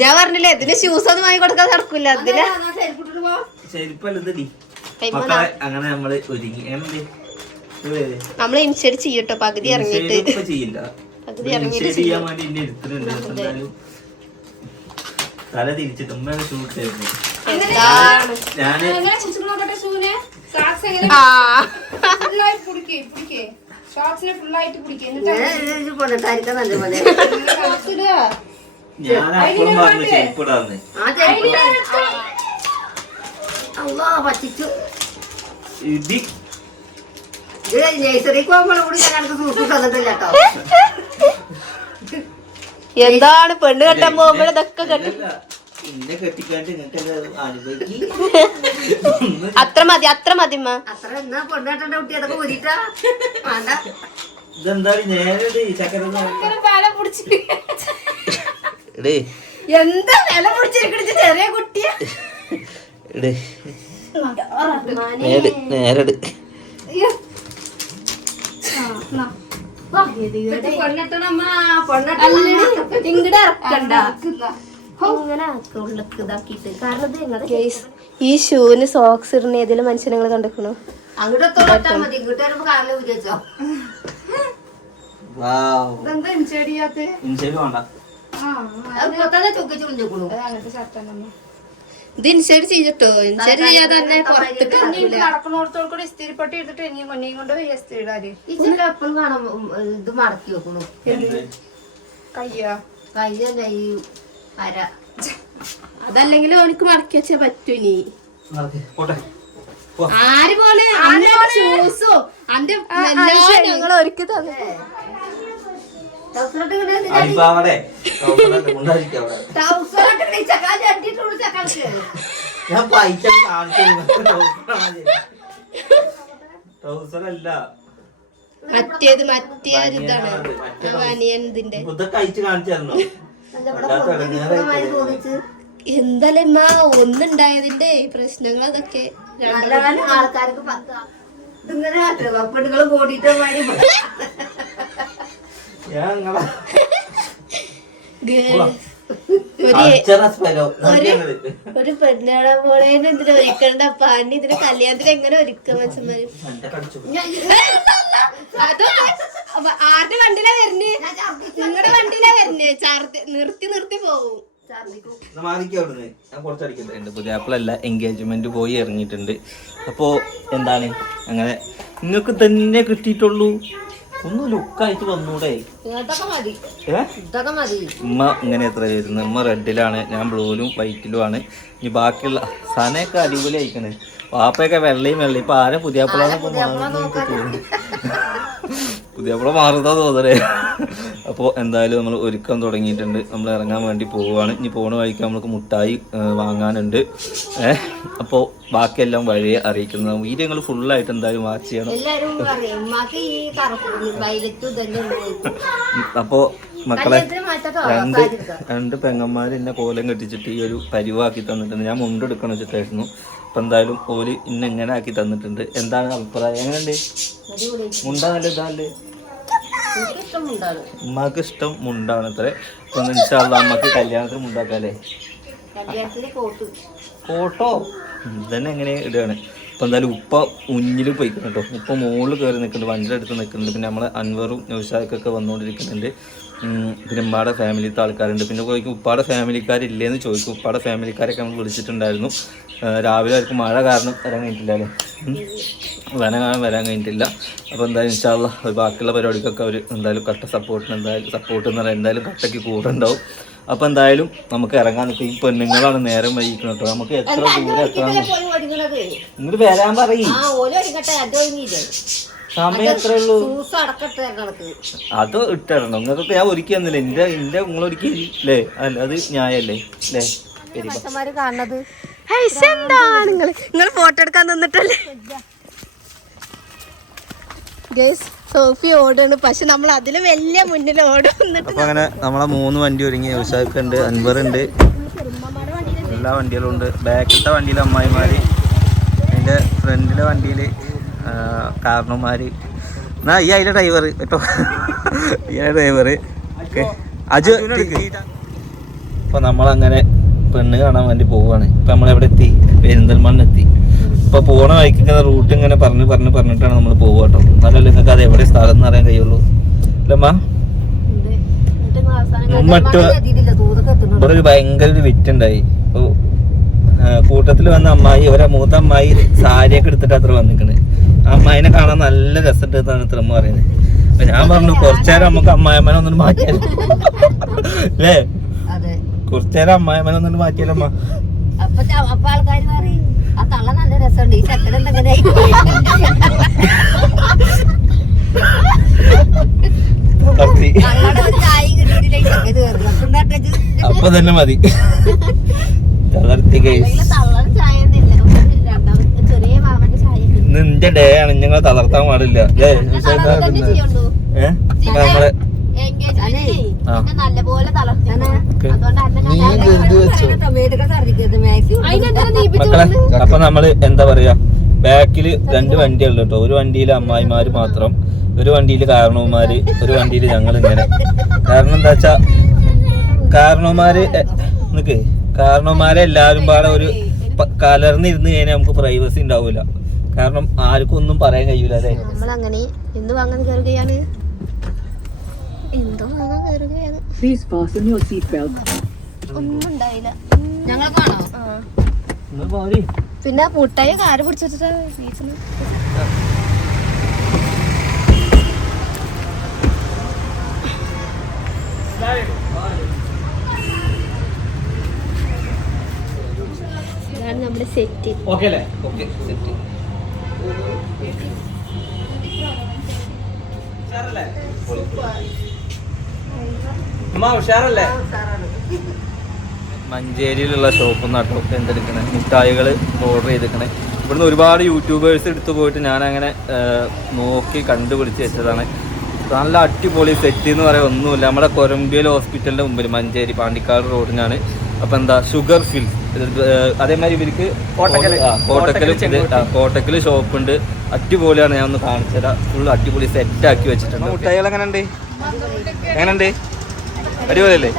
ഞാൻ പറഞ്ഞില്ലേ ഇതിന് ഷൂസ് ഒന്നും വാങ്ങി കൊടുക്കാൻ നടക്കൂല. അതിന് അങ്ങനെ നമ്മള് ഒരുങ്ങി നമ്മള് ഇൻഷേർട്ട് ചെയ്യട്ടോ പകുതി ഇറങ്ങിട്ട്. പകുതി ഇറങ്ങിട്ട് തല തിരിച്ചിട്ട് ഷൂട്ട് ചെയ്തു. എന്താണ് പെണ്ണ് കെട്ടാൻ പോകുമ്പോൾ ഇതൊക്കെ കെട്ടി അത്ര മതി അത്ര മതി. എന്താ വില പിടിച്ചിരിക്കണ ചെറിയ കുട്ടിയെ നേരെ ഈ ഷൂന് സോക്സ് ഇടുന്ന ഏതെങ്കിലും മനുഷ്യനെ കണ്ടിക്കണോ? ഇത് ഇൻഷേർട്ട് ചെയ്തിട്ടോ. ഇൻഷേർട്ട് ചെയ്യാതെ തന്നെ നടക്കണോടത്തോടെ ഇസ്തിരിപ്പട്ടി എടുത്തിട്ട് ഇനി മുന്നേ കൊണ്ട് ഇസ്തിരിടാല് എപ്പോഴും കാണാം. ഇത് മടക്കി വെക്കണു കയ്യല്ല ഈ അര. അതല്ലെങ്കിൽ അവനക്ക് മടക്കി വെച്ചാ പറ്റൂ. ഇനി ആര് പോലെ ഷൂസോ അന്റെ ഞങ്ങൾ ഒരുക്കി തന്നെ മറ്റേത് മറ്റേതാണ് അനിയന്റെ എന്തല്ലമ്മ ഒന്നുണ്ടായതിന്റെ പ്രശ്നങ്ങൾ അതൊക്കെ ആൾക്കാർക്ക് ഇതിങ്ങനെ പെണ്ണുങ്ങൾ കൂടിയിട്ട് ഒരു പെണ്ണാണ പോണേന് ഇതിന് ഒരുക്കണ്ട പണി ഇതിന് കല്യാണത്തിന് എങ്ങനെ ഒരുക്കാം മനുഷ്യന്മാര്? ആരുടെ വണ്ടിയിലാ വരുന്നേ? നിങ്ങളുടെ വണ്ടിയിലാ വരുന്നേ? നിർത്തി നിർത്തി പോവും. ഞാൻ കുറച്ചടിക്കുന്നുണ്ട്. പുതിയാപ്പിളല്ല എൻഗേജ്മെന്റ് പോയി ഇറങ്ങിയിട്ടുണ്ട്. അപ്പോ എന്താണ് അങ്ങനെ നിങ്ങൾക്ക് തന്നെ കിട്ടിയിട്ടുള്ളൂ. ഒന്ന് ലുക്കായിട്ട് വന്നൂടെ? ഉമ്മ ഇങ്ങനെ എത്ര വരുന്നത്? ഉമ്മ റെഡിലാണ്, ഞാൻ ബ്ലൂവിലും വൈറ്റിലും ആണ്. ഇനി ബാക്കിയുള്ള സാധനമൊക്കെ അടിപൊളി അയക്കണേ. പാപ്പയൊക്കെ വെള്ളയും വെള്ളയും. ഇപ്പൊ ആരെ പുതിയാപ്പിളാന്നൊക്കെ മാറുന്നു. പുതിയാപ്പിള മാറുന്നതാ തോന്നണേ. അപ്പോൾ എന്തായാലും നമ്മൾ ഒരുക്കം തുടങ്ങിയിട്ടുണ്ട്. നമ്മൾ ഇറങ്ങാൻ വേണ്ടി പോവുകയാണ്. ഇനി പോണ വഴിക്ക് നമ്മൾക്ക് മുട്ടായി വാങ്ങാനുണ്ട്. അപ്പോൾ ബാക്കിയെല്ലാം വഴിയെ അറിയിക്കുന്നത്. വീഡിയോ നിങ്ങൾ ഫുള്ളായിട്ട് എന്തായാലും വാച്ച് ചെയ്യണം. അപ്പോൾ മക്കളെ രണ്ട് പെങ്ങന്മാർ എന്നെ കോലം കെട്ടിച്ചിട്ട് ഈ ഒരു പരിവാക്കി തന്നിട്ടുണ്ട്. ഞാൻ മുണ്ടെടുക്കണം വെച്ചിട്ടായിരുന്നു. അപ്പം എന്തായാലും ഓല് ഇന്നെ ഇങ്ങനെ ആക്കി തന്നിട്ടുണ്ട്. എന്താണ് അഭിപ്രായം? എങ്ങനെയുണ്ട്? മുണ്ട നല്ല ഇതാല്ലേ? ഉമ്മാക്ക് ഇഷ്ടം മുണ്ടാണ് അത്രേ. അപ്പൊ അമ്മക്ക് കല്യാണത്തിന് മുണ്ടാക്കാല്ലേ? ഫോട്ടോ ഇതന്നെ എങ്ങനെ ഇടുകയാണ്. അപ്പൊ എന്തായാലും ഉപ്പ മുന്നിൽ പോയിക്കണം കേട്ടോ. ഉപ്പ മുകളിൽ കയറി നിൽക്കുന്നുണ്ട്, വണ്ടിയുടെ അടുത്ത് നിൽക്കുന്നുണ്ട്. പിന്നെ നമ്മളെ അൻവറും നൗഷാദൊക്കെ വന്നുകൊണ്ടിരിക്കുന്നുണ്ട്. പിന്നെ ഉമ്മാടെ ഫാമിലിത്തെ ആൾക്കാരുണ്ട്. പിന്നെ ചോദിക്കും ഉപ്പാടെ ഫാമിലിക്കാരില്ലേന്ന് ചോദിക്കും. ഉപ്പാടെ ഫാമിലിക്കാരൊക്കെ നമ്മൾ വിളിച്ചിട്ടുണ്ടായിരുന്നു. രാവിലെ അവർക്ക് മഴ കാരണം വരാൻ കഴിഞ്ഞിട്ടില്ലല്ലോ. വരാൻ കഴിഞ്ഞിട്ടില്ല. അപ്പോൾ എന്തായാലും ഇൻഷാ അല്ലാഹ് ബാക്കിയുള്ള പരിപാടിക്കൊക്കെ അവർ എന്തായാലും കട്ട സപ്പോർട്ട് എന്ന് പറഞ്ഞാൽ എന്തായാലും കട്ടയ്ക്ക് കൂടെ ഉണ്ടാവും. അപ്പോൾ എന്തായാലും നമുക്ക് ഇറങ്ങാൻ നിൽക്കും. ഈ പെണ്ണുങ്ങളാണ് നേരം വൈകിക്കണം കേട്ടോ. നമുക്ക് എത്ര ദൂരം എത്ര ഇങ്ങോട്ട് വരാൻ പറയും. സമയം എത്രേ ഉള്ളൂ? അത് ഇട്ടിടണം. നിങ്ങൾക്ക് ഞാൻ ഒരുക്കി തന്നില്ല. എന്റെ നിങ്ങൾ ഒരുക്കിയില്ലേ? അല്ല അത് ന്യായല്ലേ അല്ലേ? കാണുന്നത് എന്താണ് നിങ്ങൾ ഫോട്ടോ എടുക്കാൻ നിന്നിട്ടല്ലേ? സോഫി ഓടാണ്, പക്ഷെ നമ്മൾ അതില് വലിയ മുന്നിൽ ഓടുന്നിട്ട്. അപ്പൊ അങ്ങനെ നമ്മളെ 3 വണ്ടി ഒരുങ്ങി. ഉഷാക്കുണ്ട്, അൻവറുണ്ട്, എല്ലാ വണ്ടികളും ഉണ്ട്. ബാക്കിലത്തെ വണ്ടിയിൽ അമ്മായിമാര്, അതിന്റെ ഫ്രണ്ടിലെ വണ്ടിയില് കാരണന്മാര്. എന്നാ ഈ അതിലെ ഡ്രൈവർ കേട്ടോ. ഈ ഡ്രൈവർ ഓക്കെ. അജു അപ്പോൾ നമ്മളങ്ങനെ പെണ്ണ് കാണാൻ വേണ്ടി പോവുകയാണ്. ഇപ്പം നമ്മളെവിടെ എത്തി? പെരിന്തൽമണ്ണ എത്തി. ഇപ്പോൾ പോണ വഴിക്കുന്ന റൂട്ട് ഇങ്ങനെ പറഞ്ഞിട്ടാണ് നമ്മൾ പോവുക കേട്ടോ. എന്നാലല്ലേ നിങ്ങൾക്ക് അത് എവിടെ സ്ഥലം എന്ന് അറിയാൻ കഴിയുള്ളൂ അല്ലമ്മ. മറ്റു ഇവിടെ ഒരു ഭയങ്കര ഒരു വിറ്റുണ്ടായി. അപ്പോൾ കൂട്ടത്തിൽ വന്ന അമ്മായി, ഒരാ മൂത്ത അമ്മായി സാരിയൊക്കെ എടുത്തിട്ട് അത്ര വന്നിക്കണ്. ആ അമ്മായിനെ കാണാൻ നല്ല രസമുണ്ട് എന്നാണ് ഇത്രമ്മ പറയുന്നത്. അപ്പൊ ഞാൻ പറഞ്ഞു കുറച്ചേരം നമുക്ക് അമ്മായിമാനെ ഒന്നും മാറ്റിയാലോ അല്ലേ? കുറച്ചേരം അമ്മായിമാനെ ഒന്നും മാറ്റിയാലമ്മ. അപ്പൊ ആൾക്കാർ പറയും ആ തള്ള നല്ല രസമുണ്ട്, ഈ ചക്കനെന്തെങ്ങനെ അപ്പൊ തന്നെ മതി. നിന്റെ ഡേ ആണ്, ഞങ്ങൾ തളർത്താൻ പാടില്ല അല്ലേ? നമ്മളെ മക്കളെ അപ്പൊ നമ്മള് എന്താ പറയാ, ബാക്കില് 2 വണ്ടിയുള്ളൂ കേട്ടോ. ഒരു വണ്ടിയില് അമ്മായിമാര് മാത്രം, ഒരു വണ്ടിയില് കാരണവന്മാര്, ഒരു വണ്ടിയില് ഞങ്ങൾ ഇങ്ങനെ. കാരണം എന്താ വെച്ചാ കാരണവന്മാരെ എല്ലാവരും പാടെ ഒരു കലർന്നിരുന്ന് കഴിഞ്ഞാൽ നമുക്ക് പ്രൈവസി ഉണ്ടാവൂല. കാരണം ആർക്കും ഒന്നും പറയാൻ കഴിയൂല അല്ലേ? നമ്മളങ്ങനെ എന്ത് വാങ്ങാൻ കയറുകയാണ്, എന്തോ വാങ്ങാൻ കയറുകയാണ്. ഒന്നും ഉണ്ടായില്ല. ഞങ്ങൾക്കാണോ? പിന്നെ മുട്ടായി കാര് പിടിച്ചിട്ടാ ബീച്ചിന്. ഇതാണ് നമ്മുടെ സെറ്റ്. മഞ്ചേരിയിലുള്ള ഷോപ്പിൽ നിന്നാട്ടോ എന്തെടുക്കണേ, മുട്ടായികൾ ഓർഡർ ചെയ്തിരിക്കണേ. ഇവിടുന്ന് ഒരുപാട് യൂട്യൂബേഴ്സ് എടുത്തു പോയിട്ട് ഞാനങ്ങനെ നോക്കി കണ്ടുപിടിച്ച് വെച്ചതാണ്. നല്ല അടിപൊളി സെറ്റ് എന്ന് പറയാൻ ഒന്നുമില്ല. നമ്മുടെ കൊരമ്പിയൽ ഹോസ്പിറ്റലിൻ്റെ മുമ്പിൽ മഞ്ചേരി പാണ്ടിക്കാട് റോഡിനാണ്. അപ്പം എന്താ ഷുഗർ ഫിൽസ്, അതേമാതിരി ഇവർക്ക് കോട്ടക്കൽ ഷോപ്പുണ്ട്. അടിപൊളിയാണ്. ഞാൻ ഒന്ന് കാണിച്ചു തരാം. ഫുൾ അടിപൊളി സെറ്റാക്കി വെച്ചിട്ടുണ്ട്. മുട്ടായികൾ എങ്ങനെയുണ്ട്? അടിപൊളിയല്ലേ?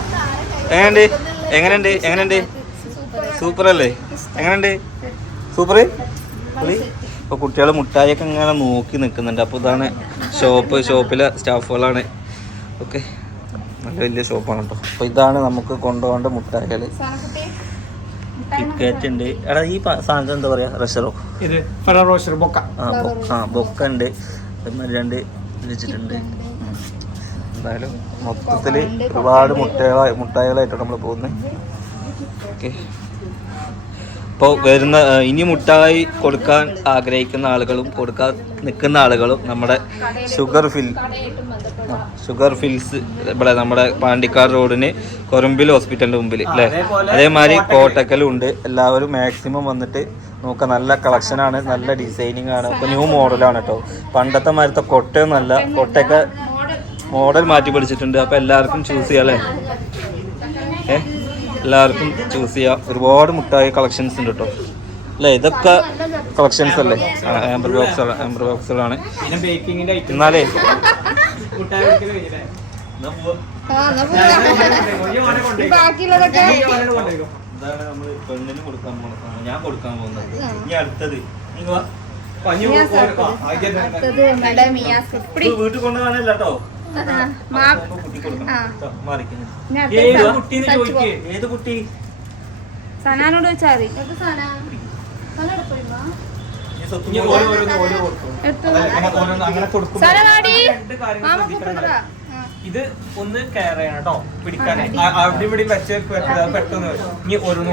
എങ്ങനെയുണ്ട്? സൂപ്പർ അല്ലേ? എങ്ങനെയുണ്ട്? സൂപ്പർ. ഇപ്പോൾ കുട്ടികൾ മുട്ടായിയൊക്കെ ഇങ്ങനെ നോക്കി നിൽക്കുന്നുണ്ട്. അപ്പോൾ ഇതാണ് ഷോപ്പിലെ സ്റ്റാഫുകളാണ്. ഓക്കെ, നല്ല വലിയ ഷോപ്പാണ് കേട്ടോ. അപ്പോൾ ഇതാണ് നമുക്ക് കൊണ്ടുപോകേണ്ട മുട്ടായികൾ. കിറ്റ്കാറ്റ് ഉണ്ട്. എടാ ഈ സാധനത്തിന് എന്താ പറയാ? റഷറോ? ഇത് ബൊക്ക. ബൊക്ക ഉണ്ട്. 2 വെച്ചിട്ടുണ്ട്. എന്തായാലും മൊത്തത്തിൽ ഒരുപാട് മുട്ടായികളായിട്ടാണ് നമ്മൾ പോകുന്നത്. ഓക്കെ, ഇപ്പോൾ വരുന്ന ഇനി മുട്ടായി കൊടുക്കാൻ ആഗ്രഹിക്കുന്ന ആളുകളും കൊടുക്കാൻ നിൽക്കുന്ന ആളുകളും നമ്മുടെ ഷുഗർ ഫിൽസ് ഇവിടെ നമ്മുടെ പാണ്ടിക്കാട് റോഡിന് കൊരമ്പിൽ ഹോസ്പിറ്റലിൻ്റെ മുമ്പിൽ അല്ലേ? അതേമാതിരി കോട്ടക്കലും ഉണ്ട്. എല്ലാവരും മാക്സിമം വന്നിട്ട് നോക്കാം. നല്ല കളക്ഷനാണ്, നല്ല ഡിസൈനിങ് ആണ്. ഇപ്പോൾ ന്യൂ മോഡലാണ് കേട്ടോ. പണ്ടത്തെ മാതിരത്തെ കൊട്ടയൊന്നുമല്ല, കൊട്ടയൊക്കെ മോഡൽ മാറ്റി പിടിച്ചിട്ടുണ്ട്. അപ്പോൾ എല്ലാവർക്കും ചൂസ് ചെയ്യാം അല്ലേ? എല്ലാവർക്കും ചൂസ് ചെയ്യാം. ഒരുപാട് മുട്ടായി കളക്ഷൻസ് ഉണ്ട് കേട്ടോ അല്ലേ? ഇതൊക്കെ കളക്ഷൻസ് അല്ലേ? ആംബർ ബോക്സുകളാണ്. എന്നാലേ ഇതാണ് നമ്മൾ പെണ്ണിന് കൊടുക്കാൻ പോകുന്ന സാധനം. ഞാൻ കൊടുക്കാൻ പോകുന്നത്. ഇനി അടുത്തത് വീട്ടിൽ കൊണ്ടുപോകാനല്ല കേട്ടോ. ഏത് കുട്ടി? സനാനോട് വെച്ചാൽ ഇത് ഒന്ന് കെയർ ചെയ്യണം കേട്ടോ, പിടിക്കാൻ അവിടെ ഇവിടെ വെച്ച് പെട്ടെന്ന് ഇനി ഓരോന്ന്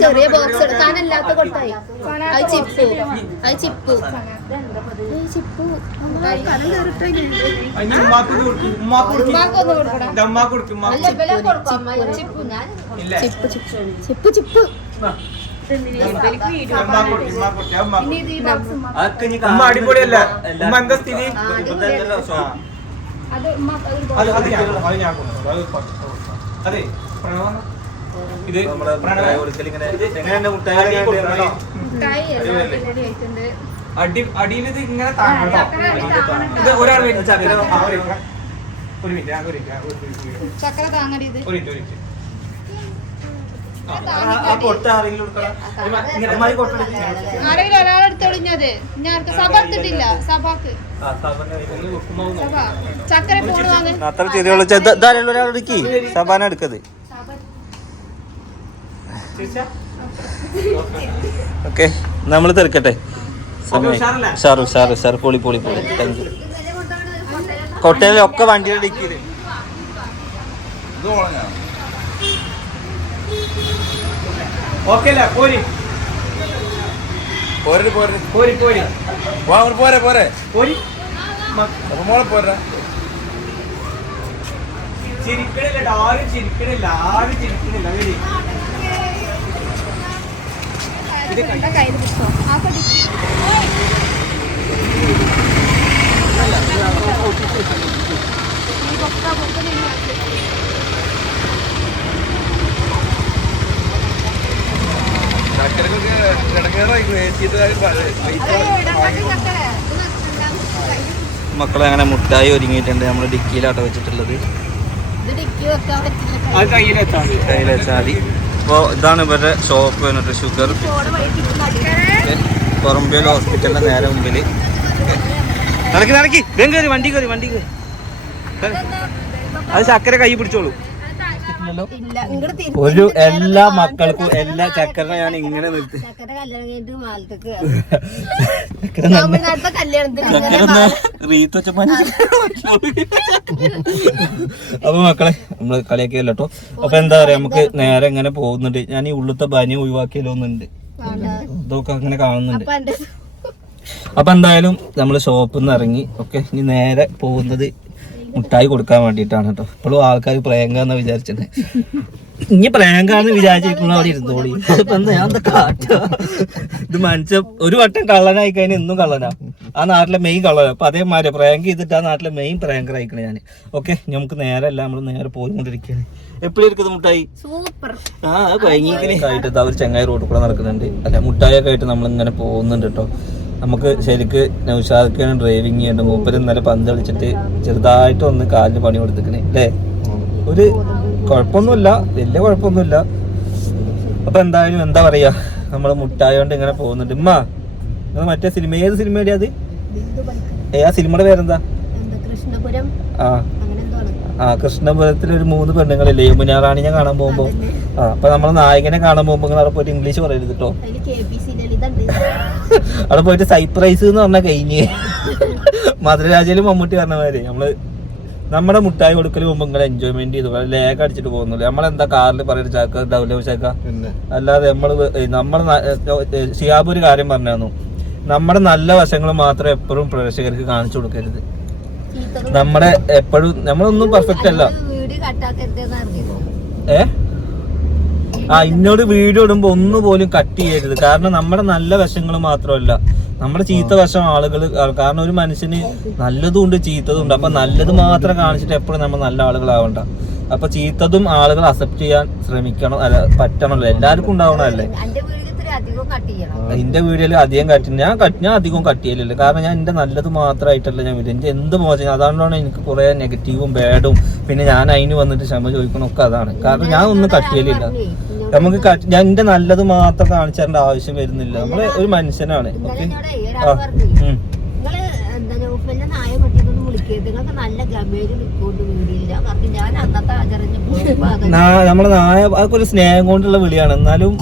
ചെറിയ ബോക്സ് എടുക്കാനല്ലാത്ത കൊട്ടായി. ചിപ്പു അടിപൊളിയല്ല ഉമ്മ? എന്താ സ്ഥിതി? അതെ, ഇത് നമ്മുടെ മുട്ടായി കൊടുക്കൽ ഇങ്ങനെ എങ്ങനെയുണ്ട്? മുട്ടായി മുട്ടായി എല്ലാം റെഡി ആയിട്ടുണ്ട്. അടിയിൽ ഇത് ഇങ്ങനെ താങ്ങട്ടോ. ഇത് ഒരാൾ ഒരു മിനിറ്റ് ചക്കര താങ്ങടി ഇത്. ആരെങ്കിലും ഒരാളെടുത്തൊളിഞ്ഞത് ഞാൻ സഭ എടുത്തിട്ടില്ല. സഭക്ക് സഭ ചക്കര പോണ് വാങ്ങ്. അത്ര ചെറിയ ഒരാളെടുക്കി സബാന എടുക്കത്. ഓക്കെ നമ്മൾ തിരക്കട്ടെ. സാറ് പൊളി താങ്ക് യു. കൊട്ടയിലൊക്കെ വണ്ടിയുടെ ഡിക്കിയില് ഓക്കെ പോരി ചിരിക്കണില്ല. ആരും ചിരിക്കണില്ല. വരി കയ്യിൽ പിടിച്ചോ. ആ പഠിക്കും മക്കളെ അങ്ങനെ മുട്ടായി ഒരുങ്ങിയിട്ടുണ്ട്. നമ്മൾ ഡിക്കിയിലാട്ടോ വെച്ചിട്ടുള്ളത്. കയ്യിൽ വെച്ചാൽ മതി. അപ്പോൾ ഇതാണ് ഇവരുടെ ഷോപ്പ് വന്നിട്ട് ഷുഗർ കൊറമ്പിയൽ ഹോസ്പിറ്റലിൻ്റെ നേരെ മുമ്പിൽ. നടക്കി വണ്ടി കയറി അത് ചക്കര കൈ പിടിച്ചോളൂ. ഒരു എല്ലാ മക്കൾക്കും എല്ലാ ചക്കര ഞാൻ ഇങ്ങനെ നിർത്തി. അപ്പൊ മക്കളെ നമ്മള് കളിയാക്കിയല്ലോ കേട്ടോ. അപ്പൊ എന്താ പറയാ, നമുക്ക് നേരെ എങ്ങനെ പോകുന്നുണ്ട്. ഞാൻ ഈ ഉള്ളത്തെ ബനി ഒഴിവാക്കിയല്ലോന്നുണ്ട്. ഇതൊക്കെ അങ്ങനെ കാണുന്നുണ്ട്. അപ്പൊ എന്തായാലും നമ്മള് ഷോപ്പിൽ നിന്ന് ഇറങ്ങി. ഓക്കെ, ഇനി നേരെ പോകുന്നത് മുട്ടായി കൊടുക്കാൻ വേണ്ടിയിട്ടാണ് കേട്ടോ. ഇപ്പോഴും ആൾക്കാർ പ്രേങ്കാന്ന് വിചാരിച്ചത്. ഇനി പ്രേങ്കാന്ന് വിചാരിച്ചിരിക്കുമ്പോൾ അവിടെ ഇരുന്നോളി. ഇപ്പൊ എന്താ ഞാൻ എന്താ കാട്ട. ഇത് മനുഷ്യ ഒരു വട്ടം കള്ളനായി കഴിഞ്ഞാൽ ഇന്നും കള്ളനാ. ആ നാട്ടിലെ മെയിൻ കള്ളനാ. അപ്പൊ അതേമാതിരി പ്രാങ്ക് ചെയ്തിട്ട് ആ നാട്ടിലെ മെയിൻ പ്രാങ്കർ ആയിക്കണേ ഞാൻ. ഓക്കെ, നമുക്ക് നേരെ അല്ല നമ്മൾ നേരെ പോയിക്കൊണ്ടിരിക്കുകയാണ്. എപ്പോഴും ഇരിക്കുന്നത് മുട്ടായി സൂപ്പർ. ആയിട്ട് അവർ ചെങ്ങായി റോഡിൽ കൂടെ നടക്കുന്നുണ്ട്. അല്ല, മുട്ടായൊക്കെ ആയിട്ട് നമ്മളിങ്ങനെ പോകുന്നുണ്ട് കേട്ടോ. നമുക്ക് ശരിക്ക് നൗഷാദൊക്കെയാണ് ഡ്രൈവിങ് ചെയ്യേണ്ടത്. മൂപ്പര് ഇന്നലെ പന്ത് കളിച്ചിട്ട് ചെറുതായിട്ട് ഒന്ന് കാലിന് പണി കൊടുത്തിക്കണേ അല്ലേ. ഒരു കുഴപ്പമൊന്നുമില്ല, വലിയ കുഴപ്പമൊന്നുമില്ല. അപ്പൊ എന്തായാലും എന്താ പറയാ, നമ്മള് മുട്ടായ കൊണ്ട് ഇങ്ങനെ പോകുന്നുണ്ട്. ഉമ്മ, നിങ്ങൾ മറ്റേ സിനിമ ഏത് സിനിമയുടെ അത്? ആ സിനിമയുടെ പേരെന്താ? കൃഷ്ണപുരത്തിൽ ഒരു 3 പെണ്ണുങ്ങളില്ലേ യമുന റാണിനെ കാണാൻ പോകുമ്പോ. അപ്പൊ നമ്മളെ നായകനെ കാണാൻ പോകുമ്പോ നിങ്ങൾ അവിടെ പോയിട്ട് ഇംഗ്ലീഷ് പറയരുത് കേട്ടോ. അവിടെ പോയിട്ട് സർപ്രൈസ് എന്ന് പറഞ്ഞാൽ കഴിഞ്ഞ് മധുരരാജയിലും മമ്മൂട്ടി പറഞ്ഞ മാതിരി നമ്മുടെ മുട്ടായി കൊടുക്കൽ പോകുമ്പോ നിങ്ങൾ എൻജോയ്മെന്റ് ചെയ്തു ലേഖ അടിച്ചിട്ട് പോകുന്നില്ല. നമ്മളെന്താ കാറിൽ പറയുന്ന ചാക്ക ഡൗല ചാക്ക. അല്ലാതെ നമ്മള് ഷിയാബ് ഒരു കാര്യം പറഞ്ഞു, നമ്മുടെ നല്ല വശങ്ങൾ മാത്രം എപ്പോഴും പ്രേക്ഷകർക്ക് കാണിച്ചു കൊടുക്കരുത്. നമ്മുടെ എപ്പോഴും നമ്മളൊന്നും പെർഫെക്റ്റ് അല്ല. ഇന്നോട് വീഡിയോ ഇടുമ്പോ ഒന്നുപോലും കട്ട് ചെയ്യരുത്. കാരണം നമ്മുടെ നല്ല വശങ്ങൾ മാത്രമല്ല, നമ്മുടെ ചീത്ത വശം ആളുകൾ. കാരണം ഒരു മനുഷ്യന് നല്ലതും ഉണ്ട് ചീത്തതും ഉണ്ട്. അപ്പൊ നല്ലത് മാത്രം കാണിച്ചിട്ട് എപ്പോഴും നമ്മൾ നല്ല ആളുകളാവണ്ട. അപ്പൊ ചീത്തതും ആളുകൾ അക്സെപ്റ്റ് ചെയ്യാൻ ശ്രമിക്കണം. അല്ല, പറ്റണല്ലോ, എല്ലാവർക്കും ഉണ്ടാവണല്ലേ. എന്റെ വീഡിയോയിൽ അധികം ഞാൻ അധികം കട്ട് ചെയ്യലില്ല. കാരണം ഞാൻ എന്റെ നല്ലത് മാത്രമായിട്ടല്ല ഞാൻ വീഡിയോ. എന്റെ എന്ത് മോശം അതുകൊണ്ടാണ് എനിക്ക് കുറെ നെഗറ്റീവും ബാഡും പിന്നെ ഞാൻ അതിന് വന്നിട്ട് ക്ഷമ ചോദിക്കണമൊക്കെ അതാണ്. കാരണം ഞാൻ ഒന്നും കട്ട് ചെയ്യലില്ല. നമുക്ക് ഞാൻ എന്റെ നല്ലത് മാത്രം കാണിച്ചു തരേണ്ട ആവശ്യം വരുന്നില്ല. നമ്മള് ഒരു മനുഷ്യനാണ്. ഓക്കെ, നമ്മളെ നായ അതൊക്കെ ഒരു സ്നേഹം കൊണ്ടുള്ള വിളിയാണ്. എന്നാലും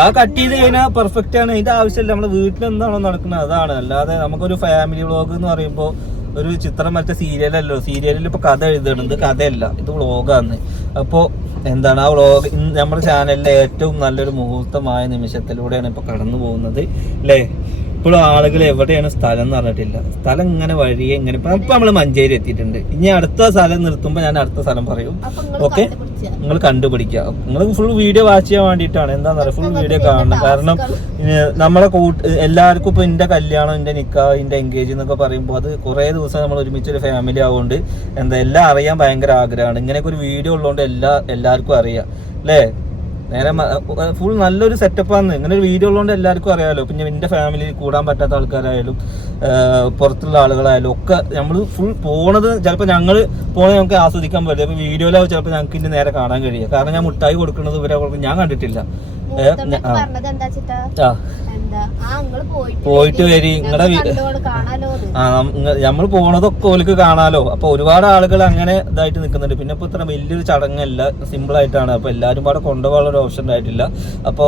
ആ കട്ട് ചെയ്ത് കഴിഞ്ഞാൽ പെർഫെക്റ്റ് ആണ്. ഇതിന്റെ ആവശ്യമില്ല. നമ്മുടെ വീട്ടിൽ എന്താണോ നടക്കുന്നത് അതാണ്. അല്ലാതെ നമുക്കൊരു ഫാമിലി വ്ളോഗ് എന്ന് പറയുമ്പോൾ ഒരു ചിത്രം മറ്റേ സീരിയലല്ലോ. സീരിയലിൽ ഇപ്പൊ കഥ എഴുതണത് കഥയല്ല, ഇത് വ്ളോഗാണ്. അപ്പോൾ എന്താണ് ആ വ്ളോഗ് നമ്മുടെ ചാനലിലെ ഏറ്റവും നല്ലൊരു മുഹൂർത്തമായ നിമിഷത്തിലൂടെയാണ് ഇപ്പൊ കടന്നു പോകുന്നത് അല്ലേ. ഇപ്പോഴും ആളുകൾ എവിടെയാണ് സ്ഥലം എന്ന് പറഞ്ഞിട്ടില്ല. സ്ഥലം ഇങ്ങനെ വഴിയെ ഇങ്ങനെ ഇപ്പൊ നമ്മള് മഞ്ചേരി എത്തിയിട്ടുണ്ട്. ഇനി അടുത്ത സ്ഥലം നിർത്തുമ്പോ ഞാൻ അടുത്ത സ്ഥലം പറയും. ഓക്കെ, നിങ്ങൾ കണ്ടുപിടിക്കുക. നിങ്ങൾ ഫുൾ വീഡിയോ വാച്ച് ചെയ്യാൻ വേണ്ടിയിട്ടാണ്. എന്താന്ന് പറയുക, ഫുൾ വീഡിയോ കാണണം. കാരണം നമ്മളെ എല്ലാവർക്കും ഇപ്പൊ എന്റെ കല്യാണം, എന്റെ നിക്കാഹ്, എന്റെ എൻഗേജ് എന്നൊക്കെ പറയുമ്പോൾ അത് കുറെ ദിവസം നമ്മൾ ഒരുമിച്ചൊരു ഫാമിലി ആവുകൊണ്ട് എല്ലാം അറിയാൻ ഭയങ്കര ആഗ്രഹമാണ്. ഇങ്ങനെയൊക്കെ ഒരു വീഡിയോ ഉള്ളതുകൊണ്ട് എല്ലാവർക്കും അറിയാം അല്ലേ. നേരെ ഫുൾ നല്ലൊരു സെറ്റപ്പാണ്. ഇങ്ങനെ ഒരു വീഡിയോ ഉള്ളതുകൊണ്ട് എല്ലാവർക്കും അറിയാമല്ലോ. പിന്നെ എൻ്റെ ഫാമിലിയിൽ കൂടാൻ പറ്റാത്ത ആൾക്കാരായാലും പുറത്തുള്ള ആളുകളായാലും ഒക്കെ നമ്മൾ ഫുൾ പോണത് ചിലപ്പോൾ ഞങ്ങൾ പോണത് നമുക്ക് ആസ്വദിക്കാൻ പറ്റും. അപ്പോൾ വീഡിയോയിലാവും ചിലപ്പോൾ ഞങ്ങൾക്ക് ഇനി നേരെ കാണാൻ കഴിയുക. കാരണം ഞാൻ മുട്ടായി കൊടുക്കുന്നത് ഇവരെ ഞാൻ കണ്ടിട്ടില്ല. പോയിട്ട് വരി നിങ്ങളുടെ നമ്മൾ പോണതൊക്കെ ഓർക്ക് കാണാലോ. അപ്പൊ ഒരുപാട് ആളുകൾ അങ്ങനെ ഇതായിട്ട് നിൽക്കുന്നുണ്ട്. പിന്നെ ഇപ്പൊ ഇത്ര വലിയൊരു ചടങ്ങല്ല, സിമ്പിൾ ആയിട്ടാണ്. അപ്പൊ എല്ലാരും പാടെ കൊണ്ടുപോകാനുള്ള ഒരു ഓപ്ഷൻ ഉണ്ടായിട്ടില്ല. അപ്പൊ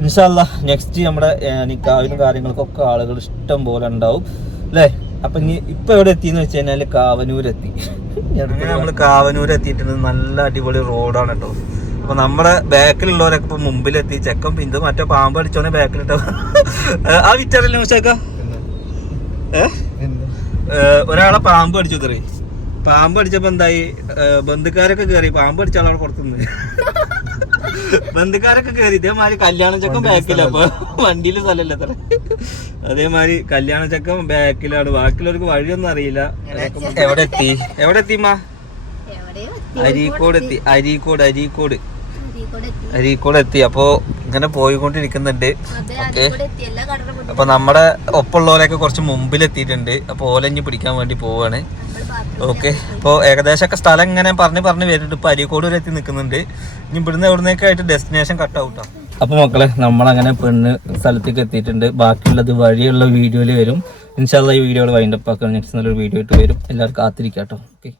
ഇൻഷാ അല്ലാഹ് നെക്സ്റ്റ് നമ്മുടെ നിക്കാഹിനും കാര്യങ്ങൾക്കൊക്കെ ആളുകൾ ഇഷ്ടം പോലെ ഉണ്ടാവും അല്ലേ. അപ്പൊ ഇനി ഇപ്പൊ എവിടെ എത്തിന്ന് വെച്ച് കഴിഞ്ഞാല് കാവനൂരെത്തി. നമ്മള് കാവനൂരെത്തിയിട്ടുണ്ട്. നല്ല അടിപൊളി റോഡാണ് കേട്ടോ. അപ്പൊ നമ്മുടെ ബാക്കിലുള്ളവരൊക്കെ ഇപ്പൊ മുമ്പിലെത്തി. ചെക്കൻ പിന്ത് മറ്റേ പാമ്പ് അടിച്ചോനെ ബാക്കിലിട്ടോ. ആ വിറ്റാറല്ലേ മോശക്ക ഒരാളെ പാമ്പ് അടിച്ചു തറി. പാമ്പ് അടിച്ചപ്പോ എന്തായി, ബന്ധുക്കാരൊക്കെ കേറി. പാമ്പ് അടിച്ച ആളവിടെ പുറത്തുനിന്ന് ബന്ധുക്കാരൊക്കെ കേറി. ഇതേമാതിരി കല്യാണ ചക്കൻ ബാക്കില. അപ്പൊ വണ്ടിയില് സ്ഥലമല്ല അത്ര. അതേമാതിരി കല്യാണ ചക്കൻ ബാക്കിലാണ്. ബാക്കിയുള്ളവർക്ക് വഴിയൊന്നും അറിയില്ല. എവിടെ എത്തി മാ? അരീക്കോട് എത്തി. അപ്പോ ഇങ്ങനെ പോയിക്കൊണ്ടിരിക്കുന്നുണ്ട്. ഓക്കെ, അപ്പൊ നമ്മുടെ ഒപ്പമുള്ളവരൊക്കെ കുറച്ച് മുമ്പിലെത്തിയിട്ടുണ്ട്. അപ്പൊ ഓലഞ്ഞ് പിടിക്കാൻ വേണ്ടി പോവാണ്. ഓക്കെ, അപ്പോൾ ഏകദേശമൊക്കെ സ്ഥലം ഇങ്ങനെ പറഞ്ഞ് വരുന്നുണ്ട്. ഇപ്പൊ അരീക്കോട് വരെ എത്തി നിൽക്കുന്നുണ്ട്. ഇനി ഇവിടുന്ന് എവിടുന്നേക്കെ ആയിട്ട് ഡെസ്റ്റിനേഷൻ കട്ടാവൂട്ടോ. അപ്പൊ മക്കളെ നമ്മളങ്ങനെ പെണ്ണ് സ്ഥലത്തേക്ക് എത്തിയിട്ടുണ്ട്. ബാക്കിയുള്ളത് വഴിയുള്ള വീഡിയോയിൽ വരും. ഇൻഷാ അല്ലാഹ് ഈ വീഡിയോയിൽ വൈൻഡപ്പ് ആക്കാൻ നെക്സ്റ്റ് നല്ലൊരു വീഡിയോ ആയിട്ട് വരും. എല്ലാവർക്കും കാത്തിരിക്കാട്ടോ. ഓക്കെ.